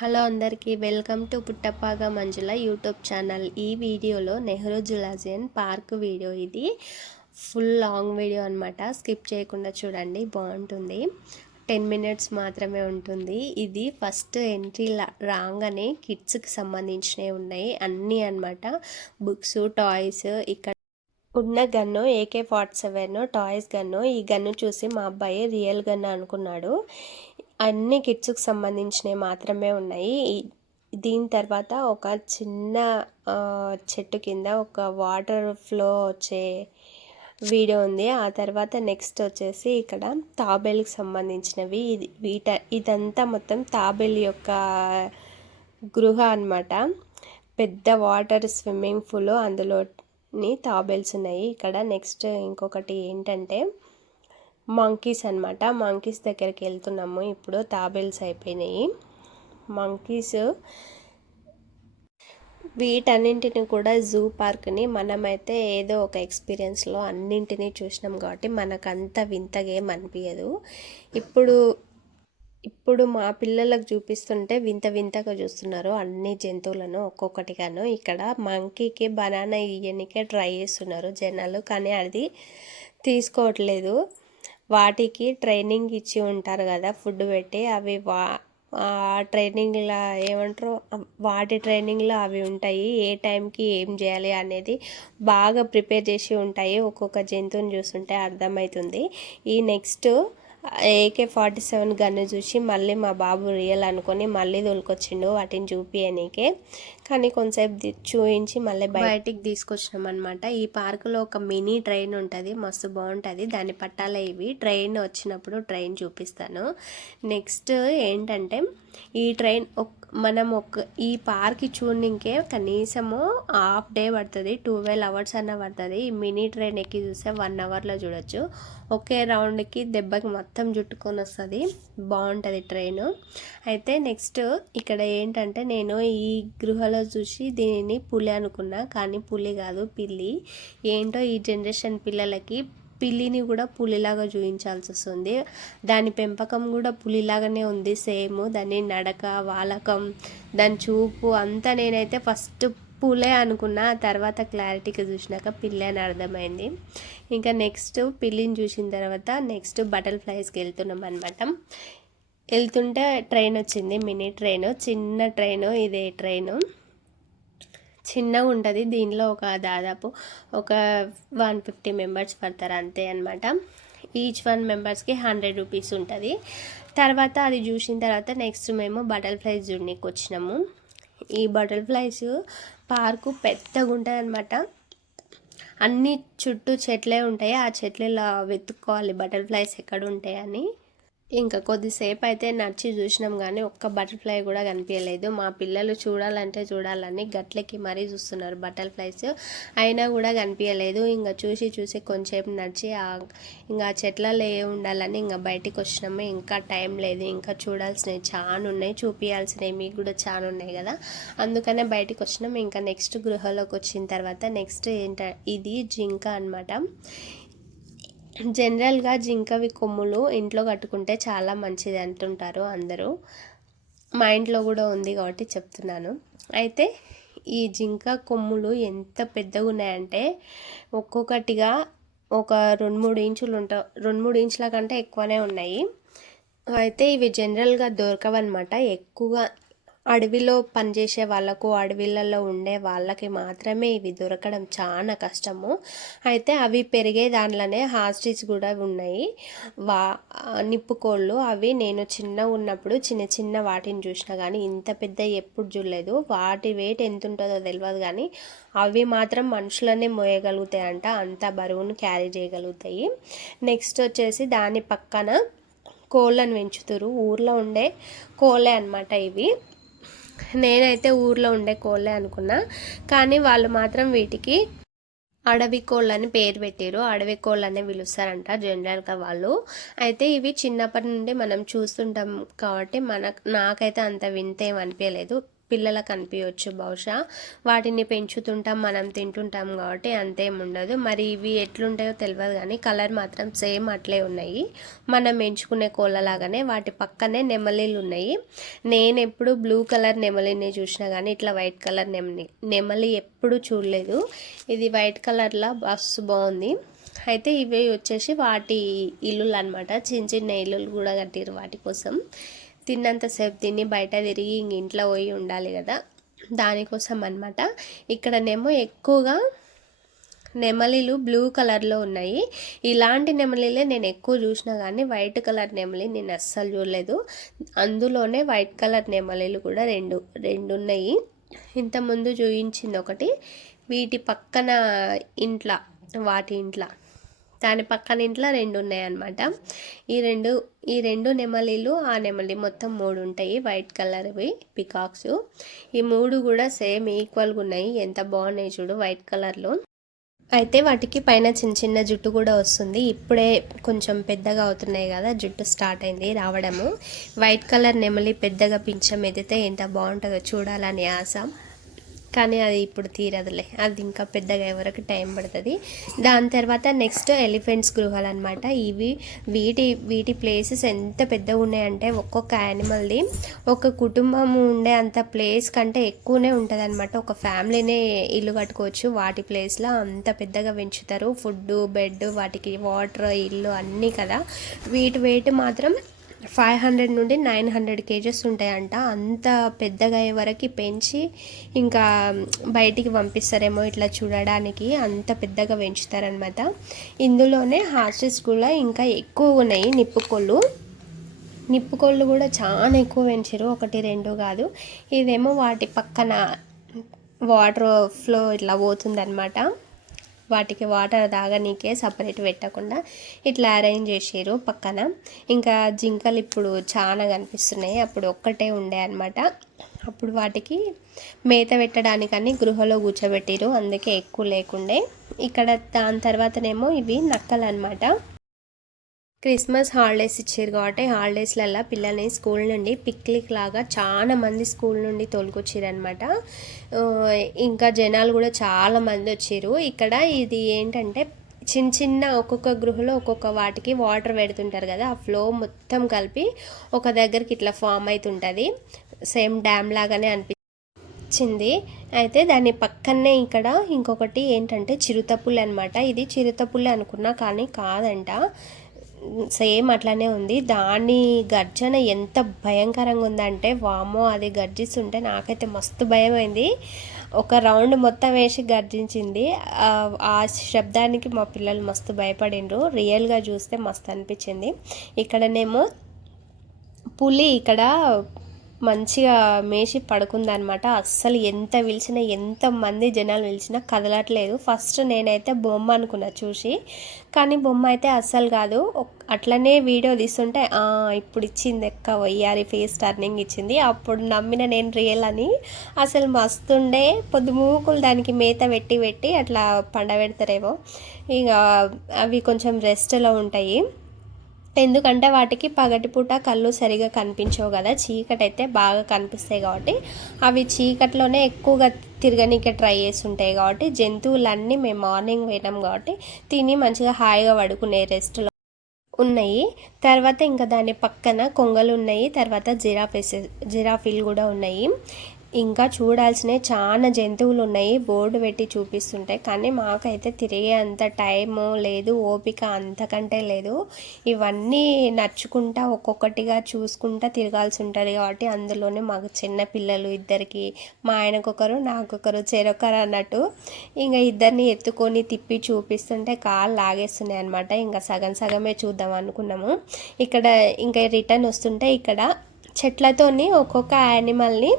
Hello అందరికీ welcome to Puttapaka Manjula YouTube channel. ఈ వీడియోలో నెహ్రూ జులాజియన్ పార్క్ వీడియో, ఇది ఫుల్ లాంగ్ వీడియో అనమాట. స్కిప్ చేయకుండా చూడండి, బాగుంటుంది. 10 మినిట్స్ మాత్రమే ఉంటుంది. ఇది ఫస్ట్ ఎంట్రీ రాగానే కిడ్స్కి సంబంధించినవి ఉన్నాయి అన్నీ అనమాట. Books, toys. ఇక్కడ ఉన్న గన్ను AK-47 టాయ్స్ గన్ను. ఈ గన్ను చూసి మా అబ్బాయి రియల్ గన్ను అనుకున్నాడు. అన్ని కిడ్స్కి సంబంధించినవి మాత్రమే ఉన్నాయి. దీని తర్వాత ఒక చిన్న చెట్టు కింద ఒక వాటర్ ఫ్లో వచ్చే వీడియో ఉంది. ఆ తర్వాత నెక్స్ట్ వచ్చేసి ఇక్కడ తాబేలుకి సంబంధించినవి. ఇదంతా మొత్తం తాబేలు యొక్క గృహ అన్నమాట. పెద్ద వాటర్ స్విమ్మింగ్ పూల్, అందులో తాబేల్స్ ఉన్నాయి. ఇక్కడ నెక్స్ట్ ఇంకొకటి ఏంటంటే మంకీస్ అన్నమాట. మంకీస్ దగ్గరికి వెళ్తున్నాము ఇప్పుడు. తాబేల్స్ అయిపోయినాయి. మంకీస్ వీటన్నింటిని కూడా జూ పార్క్ని మనమైతే ఏదో ఒక ఎక్స్పీరియన్స్లో అన్నింటినీ చూసినాం కాబట్టి మనకంత వింతగా ఏం అనిపించదు. ఇప్పుడు మా పిల్లలకు చూపిస్తుంటే వింత వింతగా చూస్తున్నారు అన్ని జంతువులను ఒక్కొక్కటిగాను. ఇక్కడ మంకీకి బనానా ఇయ్యనికే ట్రై చేస్తున్నారు జనాలు, కానీ అది తీసుకోవట్లేదు. వాటికి ట్రైనింగ్ ఇచ్చి ఉంటారు కదా ఫుడ్ పెట్టి, అవి ట్రైనింగ్లో ఏమంటారు, వాటి ట్రైనింగ్లో అవి ఉంటాయి. ఏ టైంకి ఏం చేయాలి అనేది బాగా ప్రిపేర్ చేసి ఉంటాయి. ఒక్కొక్క జంతువుని చూస్తుంటే అర్థమవుతుంది. ఈ నెక్స్ట్ AK-47 గన్ను చూసి మళ్ళీ మా బాబు రియల్ అనుకొని మళ్ళీ తోలుకొచ్చిండు వాటిని చూపియనీకే. కానీ కొంతసేపు చూపించి మళ్ళీ బయటికి తీసుకొచ్చినాం అనమాట. ఈ పార్కులో ఒక మినీ ట్రైన్ ఉంటుంది, మస్తు బాగుంటుంది. దాని పట్టాలే ఇవి. ట్రైన్ వచ్చినప్పుడు ట్రైన్ చూపిస్తాను. నెక్స్ట్ ఏంటంటే ఈ ట్రైన్ ఈ పార్క్ చూడనికే కనీసము హాఫ్ డే పడుతుంది, 12 అవర్స్ అన్న పడుతుంది. ఈ మినీ ట్రైన్ ఎక్కి చూస్తే 1 అవర్లో చూడొచ్చు. ఒకే రౌండ్కి దెబ్బకి మొత్తం జుట్టుకొని వస్తుంది, బాగుంటుంది ట్రైన్. అయితే నెక్స్ట్ ఇక్కడ ఏంటంటే నేను ఈ గృహలో చూసి దీనిని పులి అనుకున్నా, కానీ పులి కాదు, పిల్లి. ఏంటో ఈ జనరేషన్ పిల్లలకి పిల్లిని కూడా పులిలాగా చూపించాల్సి వస్తుంది. దాని పెంపకం కూడా పులిలాగానే ఉంది సేమ్. దాని నడక, వాలకం, దాని చూపు అంతా నేనైతే ఫస్ట్ పులే అనుకున్నా. తర్వాత క్లారిటీగా చూసినాక పిల్లి అని అర్థమైంది. ఇంకా నెక్స్ట్ పిల్లిని చూసిన తర్వాత నెక్స్ట్ బటర్ఫ్లైస్కి వెళ్తున్నాం అనమాట. వెళ్తుంటే ట్రైన్ వచ్చింది, మినీ ట్రైన్, చిన్న ట్రైను. ఇదే ట్రైను చిన్నగా ఉంటుంది. దీనిలో దాదాపు ఒక 150 మెంబర్స్ పడతారు అంతే అనమాట. ఈచ్ 1 మెంబర్స్కి 100 రూపీస్ ఉంటుంది. తర్వాత అది చూసిన తర్వాత నెక్స్ట్ మేము బటర్ఫ్లైస్ చూడడానికి వచ్చినాము. ఈ బటర్ఫ్లైస్ పార్కు పెద్దగా ఉంటుంది అనమాట. అన్ని చుట్టూ చెట్లే ఉంటాయి. ఆ చెట్లలో వెతుక్కోవాలి బటర్ఫ్లైస్ ఎక్కడ ఉంటాయని. ఇంకా కొద్దిసేపు అయితే నడిచి చూసినాం, కానీ ఒక్క బటర్ఫ్లై కూడా కనిపించలేదు. మా పిల్లలు చూడాలని గట్లకి మరీ చూస్తున్నారు బటర్ఫ్లైస్, అయినా కూడా కనిపించలేదు. ఇంకా చూసి కొంచెంసేపు నడిచి ఇంకా చెట్లలో ఉండాలని ఇంకా బయటికి వచ్చినాము. ఇంకా టైం లేదు, ఇంకా చూడాల్సినవి చాలా ఉన్నాయి, చూపించాల్సినవి మీకు కూడా చాలా ఉన్నాయి కదా, అందుకనే బయటికి వచ్చినాం. ఇంకా నెక్స్ట్ గృహలోకి వచ్చిన తర్వాత నెక్స్ట్ ఇది జింక అనమాట. జనరల్గా జింకవి కొమ్ములు ఇంట్లో కట్టుకుంటే చాలా మంచిది అంటుంటారు అందరూ. మా ఇంట్లో కూడా ఉంది కాబట్టి చెప్తున్నాను. అయితే ఈ జింక కొమ్ములు ఎంత పెద్దగా ఉన్నాయంటే ఒక్కొక్కటిగా ఒక 2-3 ఇంచులు 2-3 ఇంచుల కంటే ఎక్కువనే ఉన్నాయి. అయితే ఇవి జనరల్గా దొరకవన్నమాట. ఎక్కువగా అడవిలో పనిచేసే వాళ్ళకు, అడవిలలో ఉండే వాళ్ళకి మాత్రమే ఇవి దొరకడం చాలా కష్టము. అయితే అవి పెరిగే దాంట్లోనే హాస్టిస్ కూడా ఉన్నాయి, నిప్పుకోళ్ళు. అవి నేను ఉన్నప్పుడు చిన్న వాటిని చూసినా కానీ ఇంత పెద్ద ఎప్పుడు చూడలేదు. వాటి వెయిట్ ఎంత ఉంటుందో తెలియదు, కానీ అవి మాత్రం మనుషులనే మోయగలుగుతాయంట, అంత బరువును క్యారీ చేయగలుగుతాయి. నెక్స్ట్ వచ్చేసి దాని పక్కన కోళ్ళను పెంచుతారు. ఊర్లో ఉండే కోళ్ళే అనమాట ఇవి. నేనైతే ఊర్లో ఉండే కోళ్ళే అనుకున్నా, కానీ వాళ్ళు మాత్రం వీటికి అడవి కోళ్ళని పేరు పెట్టారు. అడవి కోళ్ళనే పిలుస్తారంట జనరల్గా వాళ్ళు. అయితే ఇవి చిన్నప్పటి నుండి మనం చూస్తుంటాం కాబట్టి నాకైతే అంత వింత ఏం అనిపించలేదు. పిల్లలకు అనిపించవచ్చు బహుశా. వాటిని పెంచుతుంటాం, మనం తింటుంటాం కాబట్టి అంతేం ఉండదు. మరి ఇవి ఎట్లుంటాయో తెలియదు కానీ కలర్ మాత్రం సేమ్ అట్లే ఉన్నాయి, మనం ఎంచుకునే కోళ్ళలాగానే. వాటి పక్కనే నెమలీలు ఉన్నాయి. నేను ఎప్పుడు బ్లూ కలర్ నెమలిని చూసినా కానీ ఇట్లా వైట్ కలర్ నెమలి ఎప్పుడు చూడలేదు. ఇది వైట్ కలర్లో బస్సు బాగుంది. అయితే ఇవి వచ్చేసి వాటి ఇల్లులు అనమాట. చిన్న చిన్న ఇల్లులు కూడా కట్టిరు వాటి కోసం. తిన్నంతసేపు తిని బయట తిరిగి ఇంట్లో పోయి ఉండాలి కదా, దానికోసం అనమాట. ఇక్కడనేమో ఎక్కువగా నెమలీలు బ్లూ కలర్లో ఉన్నాయి. ఇలాంటి నెమలీలే నేను ఎక్కువ చూసినా కానీ వైట్ కలర్ నెమలి నేను అస్సలు చూడలేదు. అందులోనే వైట్ కలర్ నెమలీలు కూడా రెండు ఉన్నాయి. ఇంతకుముందు చూపించింది ఒకటి, వీటి పక్కన వాటి ఇంట్లో దాని పక్కన ఇంట్లో 2 ఉన్నాయన్నమాట. ఈ రెండు నెమలీలు, ఆ నెమలి మొత్తం 3 ఉంటాయి వైట్ కలర్వి పికాక్స్. ఈ 3 కూడా సేమ్ ఈక్వల్గా ఉన్నాయి. ఎంత బాగున్నాయి చూడు వైట్ కలర్లో. అయితే వాటికి పైన చిన్న చిన్న జుట్టు కూడా వస్తుంది. ఇప్పుడే కొంచెం పెద్దగా అవుతున్నాయి కదా, జుట్టు స్టార్ట్ అయింది రావడము. వైట్ కలర్ నెమలి పెద్దగా పింఛం ఎదితే ఎంత బాగుంటుందో చూడాలని ఆశ, కానీ అది ఇప్పుడు తీరదులే. అది ఇంకా పెద్దగా ఎవరికి టైం పడుతుంది. దాని తర్వాత నెక్స్ట్ ఎలిఫెంట్స్ గృహాలు అనమాట. వీటి ప్లేసెస్ ఎంత పెద్దగా ఉన్నాయంటే ఒక్కొక్క యానిమల్ది ఒక కుటుంబం ఉండే అంత ప్లేస్ కంటే ఎక్కువనే ఉంటుంది అనమాట. ఒక ఫ్యామిలీనే ఇల్లు కట్టుకోవచ్చు వాటి ప్లేస్లో, అంత పెద్దగా పెంచుతారు. ఫుడ్, బెడ్, వాటికి వాటర్, ఇల్లు అన్నీ కదా. వీటి వెయిట్ మాత్రం 500 నుండి 900 కేజెస్ ఉంటాయంట. అంత పెద్దగా అయ్యే వరకు పెంచి ఇంకా బయటికి పంపిస్తారేమో ఇట్లా చూడడానికి, అంత పెద్దగా పెంచుతారనమాట. ఇందులోనే హార్సెస్ కూడా ఇంకా ఎక్కువ ఉన్నాయి. నిప్పుకోళ్ళు కూడా చాలా ఎక్కువ పెంచారు, 1 2 కాదు. ఇదేమో వాటి పక్కన వాటర్ ఫ్లో ఇట్లా పోతుందన్నమాట. వాటికి వాటర్ తాగనీకే సపరేట్ పెట్టకుండా ఇట్లా అరేంజ్ చేసారు పక్కన. ఇంకా జింకలు ఇప్పుడు చాలా కనిపిస్తున్నాయి, అప్పుడు ఒక్కటే ఉండే అనమాట. అప్పుడు వాటికి మేత పెట్టడానికని గృహలో కూర్చోబెట్టారు, అందుకే ఎక్కువ లేకుండే. ఇక్కడ దాని తర్వాతనేమో ఇవి నక్కలు అనమాట. క్రిస్మస్ హాలిడేస్ ఇచ్చారు కాబట్టి హాలిడేస్లల్లో పిల్లల్ని స్కూల్ నుండి పిక్నిక్ లాగా చాలా మంది స్కూల్ నుండి తోలుకొచ్చారనమాట. ఇంకా జనాలు కూడా చాలా మంది వచ్చారు. ఇక్కడ ఇది ఏంటంటే చిన్న ఒక్కొక్క గృహలో ఒక్కొక్క వాటికి వాటర్ పెడుతుంటారు కదా, ఆ ఫ్లో మొత్తం కలిపి ఒక దగ్గరికి ఇట్లా ఫామ్ అవుతుంటుంది. సేమ్ డ్యామ్ లాగానే అనిపించింది. అయితే దాని పక్కనే ఇక్కడ ఇంకొకటి ఏంటంటే చిరుతపుల్లి అనమాట. ఇది చిరుతపుల్లి అనుకున్నా కానీ కాదంట, సేమ్ అట్లానే ఉంది. దాని గర్జన ఎంత భయంకరంగా ఉందంటే వామ్మో, అది గర్జిస్తుంటే నాకైతే మస్తు భయమైంది. ఒక రౌండ్ మొత్తం వేసి గర్జించింది. ఆ శబ్దానికి మా పిల్లలు మస్తు భయపడిండ్రు. రియల్గా చూస్తే మస్తు అనిపించింది. ఇక్కడనేమో పులి ఇక్కడ మంచిగా మేసి పడుకుందనమాట. అస్సలు ఎంత పిలిచినా, ఎంతమంది జనాలు పిలిచినా కదలట్లేదు. ఫస్ట్ నేనైతే బొమ్మ అనుకున్నా చూసి, కానీ బొమ్మ అయితే అస్సలు కాదు. అట్లనే వీడియో తీస్తుంటే ఇప్పుడు ఇచ్చింది ఎక్క వయ్యారి ఫేస్ టర్నింగ్ ఇచ్చింది. అప్పుడు నమ్మిన నేను రియల్ అని. అసలు మస్తుండే. పొద్దుమూకులు దానికి మేత పెట్టి అట్లా పండబెడతారేమో. ఇక అవి కొంచెం రెస్ట్లో ఉంటాయి, ఎందుకంటే వాటికి పగటిపూట కళ్ళు సరిగా కనిపించవు కదా, చీకటి అయితే బాగా కనిపిస్తాయి కాబట్టి అవి చీకట్లోనే ఎక్కువగా తిరగనీకే ట్రై చేస్తుంటాయి. కాబట్టి జంతువులన్నీ మేము మార్నింగ్ పోయినాం కాబట్టి తిని మంచిగా హాయిగా పడుకునే రెస్ట్లో ఉన్నాయి. తర్వాత ఇంకా దాని పక్కన కొంగలు ఉన్నాయి, తర్వాత జిరాఫీలు కూడా ఉన్నాయి. ఇంకా చూడాల్సినవి చాలా జంతువులు ఉన్నాయి, బోర్డు పెట్టి చూపిస్తుంటాయి. కానీ మాకైతే తిరిగే అంత టైము లేదు, ఓపిక అంతకంటే లేదు. ఇవన్నీ నడుచుకుంటా ఒక్కొక్కటిగా చూసుకుంటా తిరగాల్సి ఉంటుంది కాబట్టి అందులోనే మాకు చిన్న పిల్లలు ఇద్దరికి, మా ఆయనకొకరు నాకొకరు చెరొకరు అన్నట్టు, ఇంకా ఇద్దరిని ఎత్తుకొని తిప్పి చూపిస్తుంటే కాళ్ళు లాగేస్తున్నాయి అనమాట. ఇంకా సగమే చూద్దాం అనుకున్నాము. ఇక్కడ ఇంకా రిటర్న్ వస్తుంటే ఇక్కడ చెట్లతోని ఒక్కొక్క యానిమల్ని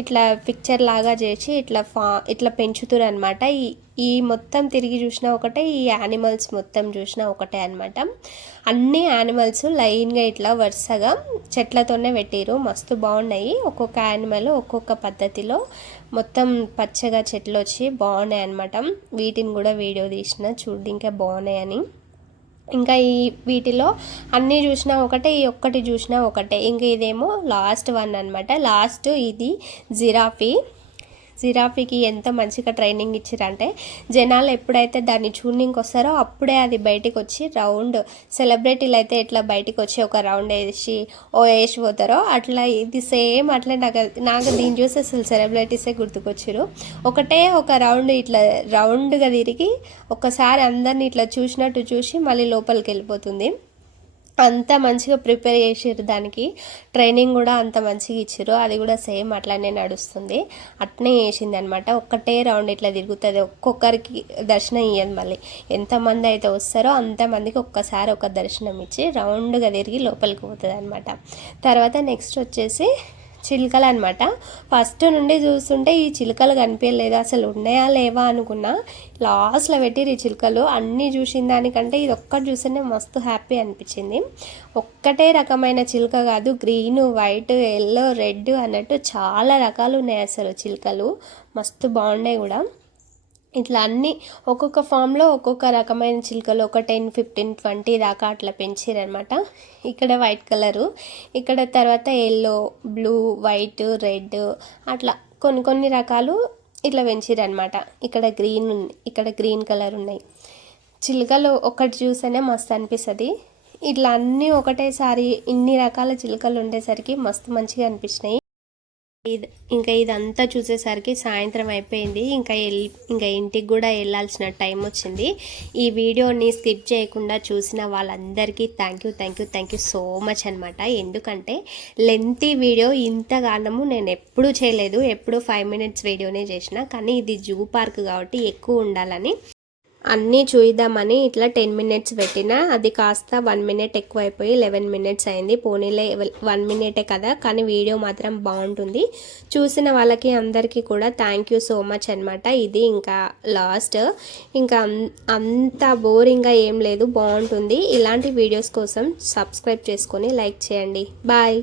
ఇట్లా పిక్చర్ లాగా చేసి ఇట్లా పెంచుతురు అనమాట. ఈ మొత్తం తిరిగి చూసినా ఒకటే, ఈ యానిమల్స్ మొత్తం చూసినా ఒకటే అనమాట. అన్ని యానిమల్స్ లైన్గా ఇట్లా వరుసగా చెట్లతోనే పెట్టిరు, మస్తు బాగున్నాయి. ఒక్కొక్క యానిమల్ ఒక్కొక్క పద్ధతిలో మొత్తం పచ్చగా చెట్లు వచ్చి బాగున్నాయి అనమాట. వీటిని కూడా వీడియో తీసిన చూడ్డానికి బాగున్నాయని. ఇంకా ఈ వీటిలో అన్నీ చూసినా ఒకటే, ఈ ఒక్కటి చూసినా ఒకటే. ఇంకా ఇదేమో లాస్ట్ వన్ అనమాట. లాస్ట్ ఇది జిరాఫీకి ఎంత మంచిగా ట్రైనింగ్ ఇచ్చారంటే జనాలు ఎప్పుడైతే దాన్ని చూడడానికి వస్తారో అప్పుడే అది బయటికి వచ్చి రౌండ్, సెలబ్రిటీలు అయితే ఎట్లా బయటికి వచ్చి ఒక రౌండ్ వేసి పోతారో అట్లా ఇది సేమ్ అట్లా. నాకు దీన్ని చూసి అసలు సెలబ్రిటీసే గుర్తుకొచ్చారు. ఒకటే ఒక రౌండ్ ఇట్లా రౌండ్గా తిరిగి ఒక్కసారి అందరిని ఇట్లా చూసినట్టు చూసి మళ్ళీ లోపలికి వెళ్ళిపోతుంది. అంత మంచిగా ప్రిపేర్ చేసారు, దానికి ట్రైనింగ్ కూడా అంత మంచిగా ఇచ్చారు. అది కూడా సేమ్ అట్లానే నడుస్తుంది, అట్నే చేసింది అనమాట. ఒక్కటే రౌండ్ ఇట్లా తిరుగుతుంది, ఒక్కొక్కరికి దర్శనం ఇవ్వదు. మళ్ళీ ఎంతమంది అయితే వస్తారో అంతమందికి ఒక్కసారి ఒక దర్శనం ఇచ్చి రౌండ్గా తిరిగి లోపలికి పోతుంది అనమాట. తర్వాత నెక్స్ట్ వచ్చేసి చిలుకలు అనమాట. ఫస్ట్ నుండి చూస్తుంటే ఈ చిలుకలు కనిపించలేదు, అసలు ఉన్నాయా లేవా అనుకున్నా. లాస్ట్లో పెట్టిరు ఈ చిలుకలు. అన్నీ చూసిన దానికంటే ఇది ఒక్కటి చూస్తేనే మస్తు హ్యాపీ అనిపించింది. ఒక్కటే రకమైన చిలుక కాదు, గ్రీన్, వైట్, ఎల్లో, రెడ్ అన్నట్టు చాలా రకాలు ఉన్నాయి అసలు చిలుకలు. మస్తు బాగున్నాయి కూడా. ఇట్లా అన్నీ ఒక్కొక్క ఫామ్లో ఒక్కొక్క రకమైన చిలుకలు ఒక 10, 15, 20 దాకా అట్లా పెంచారనమాట. ఇక్కడ వైట్ కలరు, ఇక్కడ తర్వాత ఎల్లో, బ్లూ, వైట్, రెడ్ అట్లా కొన్ని రకాలు ఇట్లా పెంచారనమాట. ఇక్కడ గ్రీన్ కలర్ ఉన్నాయి. చిలుకలు ఒకటి చూస్తేనే మస్తు అనిపిస్తుంది. ఇట్లా అన్నీ ఒకటేసారి ఇన్ని రకాల చిలుకలు ఉండేసరికి మస్తు మంచిగా అనిపించినాయి. ఇంకా ఇదంతా చూసేసరికి సాయంత్రం అయిపోయింది. ఇంకా ఇంటికి కూడా వెళ్ళాల్సిన టైం వచ్చింది. ఈ వీడియోని స్కిప్ చేయకుండా చూసిన వాళ్ళందరికీ థ్యాంక్ యూ సో మచ్ అనమాట. ఎందుకంటే లెంతీ వీడియో ఇంతగానము నేను ఎప్పుడూ చేయలేదు, ఎప్పుడూ 5 minutes వీడియోనే చేసిన. కానీ ఇది జూ పార్క్ కాబట్టి ఎక్కువ ఉండాలని అన్నీ చూద్దామని ఇట్లా 10 minutes పెట్టిన. అది కాస్త 1 minute ఎక్కువ అయిపోయి 11 minutes అయింది. పోనీలే 1 minute కదా, కానీ వీడియో మాత్రం బాగుంటుంది. చూసిన వాళ్ళకి అందరికీ కూడా థ్యాంక్ యూ సో మచ్ అనమాట. ఇది ఇంకా లాస్ట్, ఇంకా అంత బోరింగ్గా ఏం లేదు, బాగుంటుంది. ఇలాంటి వీడియోస్ కోసం సబ్స్క్రైబ్ చేసుకొని లైక్ చేయండి. బాయ్.